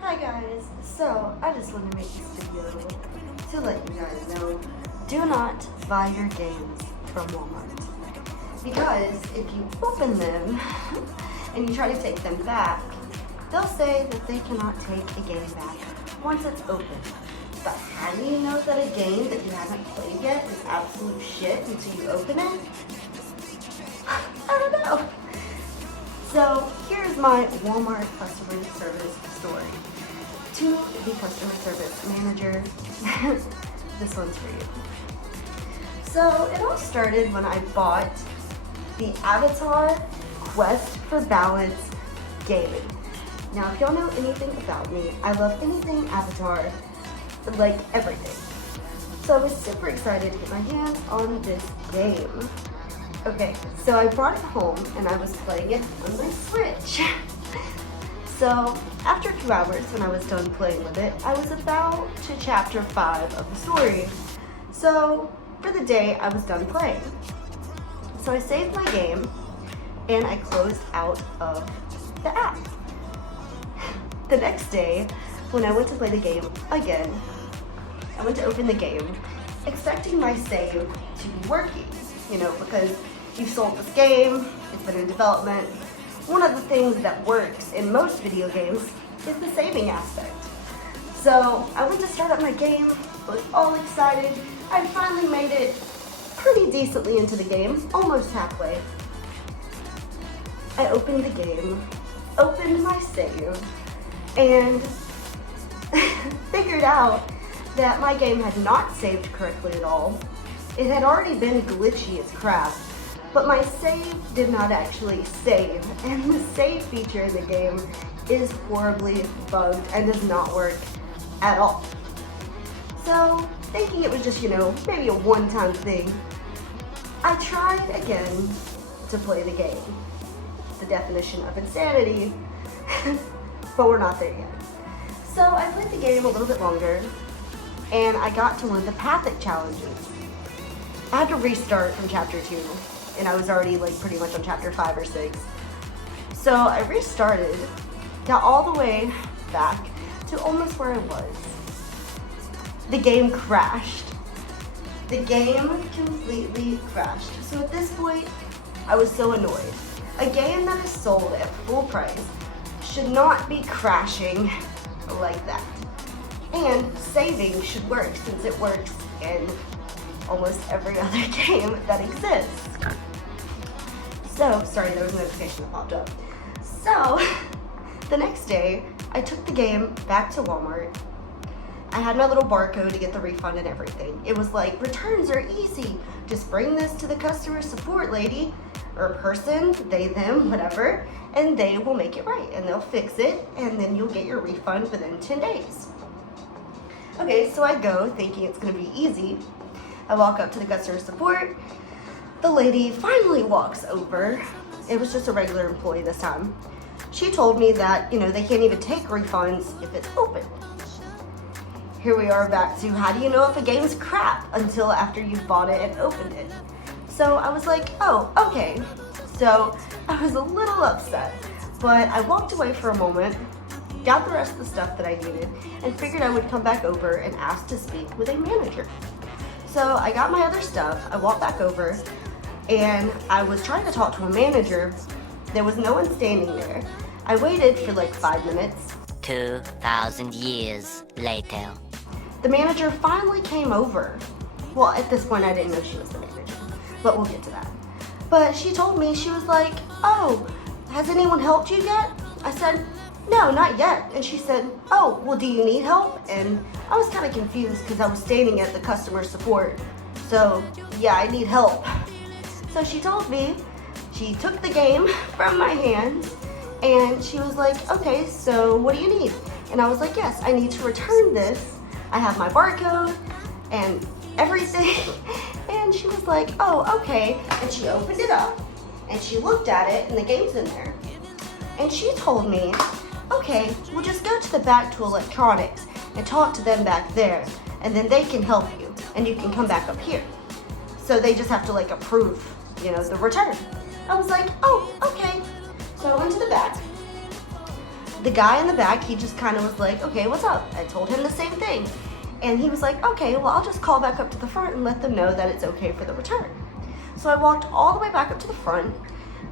Hi guys, so I just want to make this video to let you guys know, do not buy your games from Walmart, because if you open them and you try to take them back, they'll say that they cannot take a game back once it's open. But how do you know that a game that you haven't played yet is absolute shit until you open it? I don't know. So here's my Walmart customer service story. To the customer service manager, this one's for you. So it all started when I bought the Avatar Quest for Balance game. Now if y'all know anything about me, I love anything Avatar, like everything. So I was super excited to get my hands on this game. Okay, so I brought it home and I was playing it on my Switch. So after 2 hours, when I was done playing with it, I was about to chapter 5 of the story. So for the day, I was done playing. So I saved my game and I closed out of the app. The next day, when I went to play the game again, I went to open the game expecting my save to be working, you know, because you've sold this game, it's been in development. One of the things that works in most video games is the saving aspect. So I went to start up my game, was all excited. I finally made it pretty decently into the game, almost halfway. I opened the game, opened my save, and figured out that my game had not saved correctly at all. It had already been glitchy as crap. But my save did not actually save, and the save feature in the game is horribly bugged and does not work at all. So, thinking it was just, you know, maybe a one-time thing, I tried again to play the game. The definition of insanity, but we're not there yet. So I played the game a little bit longer, and I got to one of the Pathic challenges. I had to restart from chapter 2. And I was already like pretty much on chapter 5 or 6. So I restarted, got all the way back to almost where I was. The game crashed. The game completely crashed. So at this point, I was so annoyed. A game that is sold at full price should not be crashing like that. And saving should work, since it works in almost every other game that exists. So, sorry, there was a notification that popped up. So, the next day, I took the game back to Walmart. I had my little barcode to get the refund and everything. It was like, returns are easy. Just bring this to the customer support lady, or person, they, them, whatever, and they will make it right, and they'll fix it, and then you'll get your refund within 10 days. Okay, so I go thinking it's gonna be easy. I walk up to the customer support. The lady finally walks over. It was just a regular employee this time. She told me that, you know, they can't even take refunds if it's open. Here we are back to, how do you know if a game's crap until after you've bought it and opened it? So I was like, oh, okay. So I was a little upset, but I walked away for a moment, got the rest of the stuff that I needed, and figured I would come back over and ask to speak with a manager. So I got my other stuff, I walked back over, and I was trying to talk to a manager. There was no one standing there. I waited for like 5 minutes. 2,000 years later. The manager finally came over. Well, at this point I didn't know she was the manager, but we'll get to that. But she told me, she was like, oh, has anyone helped you yet? I said, no, not yet. And she said, oh, well, do you need help? And I was kind of confused because I was standing at the customer support. So yeah, I need help. So she told me, she took the game from my hands and she was like, okay, so what do you need? And I was like, yes, I need to return this. I have my barcode and everything. And she was like, oh, okay. And she opened it up and she looked at it and the game's in there. And she told me, okay, we'll just go to the back to electronics and talk to them back there, and then they can help you and you can come back up here. So they just have to like approve, you know, the return. I was like, oh, okay. So I went to the back. The guy in the back, he just kind of was like, okay, what's up? I told him the same thing. And he was like, okay, well, I'll just call back up to the front and let them know that it's okay for the return. So I walked all the way back up to the front,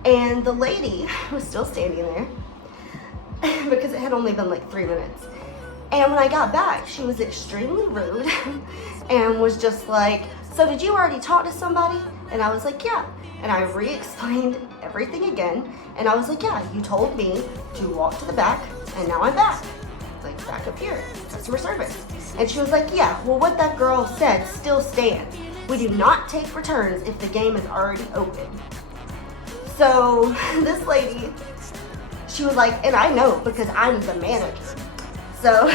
and the lady was still standing there because it had only been like 3 minutes. And when I got back, she was extremely rude and was just like, so did you already talk to somebody? And I was like, yeah. And I re-explained everything again. And I was like, yeah, you told me to walk to the back, and now I'm back. Like, back up here, customer service. And she was like, yeah, well, what that girl said still stands. We do not take returns if the game is already open. So this lady, she was like, and I know because I'm the manager. So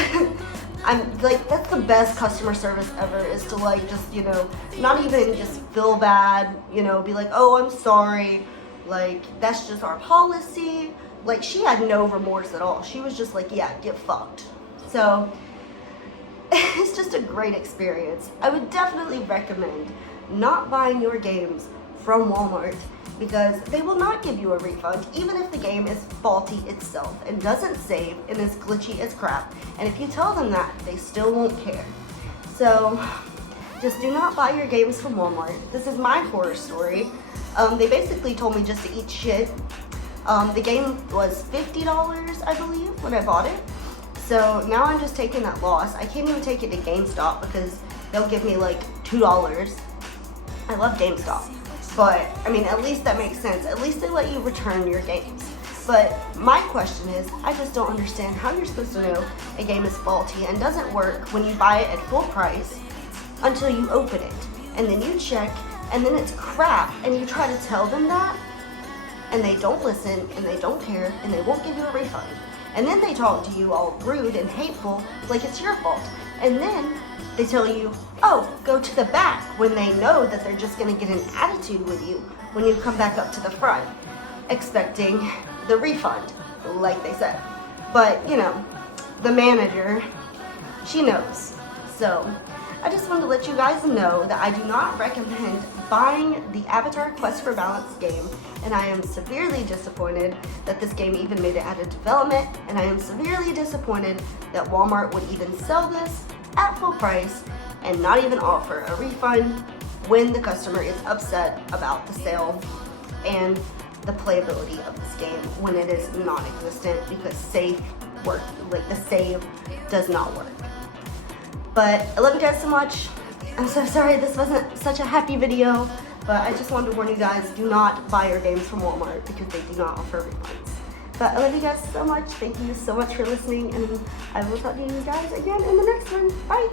I'm like, that's the best customer service ever, is to like just, you know, not even just feel bad, you know, be like, oh, I'm sorry. Like, that's just our policy. Like, she had no remorse at all. She was just like, yeah, get fucked. So it's just a great experience. I would definitely recommend not buying your games from Walmart, because they will not give you a refund even if the game is faulty itself and doesn't save and is glitchy as crap. And if you tell them that, they still won't care. So just do not buy your games from Walmart. This is my horror story. They basically told me just to eat shit. The game was $50, I believe, when I bought it. So now I'm just taking that loss. I can't even take it to GameStop because they'll give me like $2. I love GameStop. But, I mean, at least that makes sense. At least they let you return your games. But my question is, I just don't understand how you're supposed to know a game is faulty and doesn't work when you buy it at full price until you open it. And then you check, and then it's crap, and you try to tell them that, and they don't listen, and they don't care, and they won't give you a refund. And then they talk to you all rude and hateful, like it's your fault. And then they tell you, oh, go to the back, when they know that they're just gonna get an attitude with you when you come back up to the front, expecting the refund, like they said. But, you know, the manager, she knows. So I just wanted to let you guys know that I do not recommend buying the Avatar Quest for Balance game, and I am severely disappointed that this game even made it out of development, and I am severely disappointed that Walmart would even sell this at full price and not even offer a refund when the customer is upset about the sale and the playability of this game when it is non-existent because the save does not work. But I love you guys so much. I'm so sorry this wasn't such a happy video, but I just wanted to warn you guys, do not buy your games from Walmart because they do not offer refunds. But I love you guys so much. Thank you so much for listening, and I will talk to you guys again in the next one. Bye.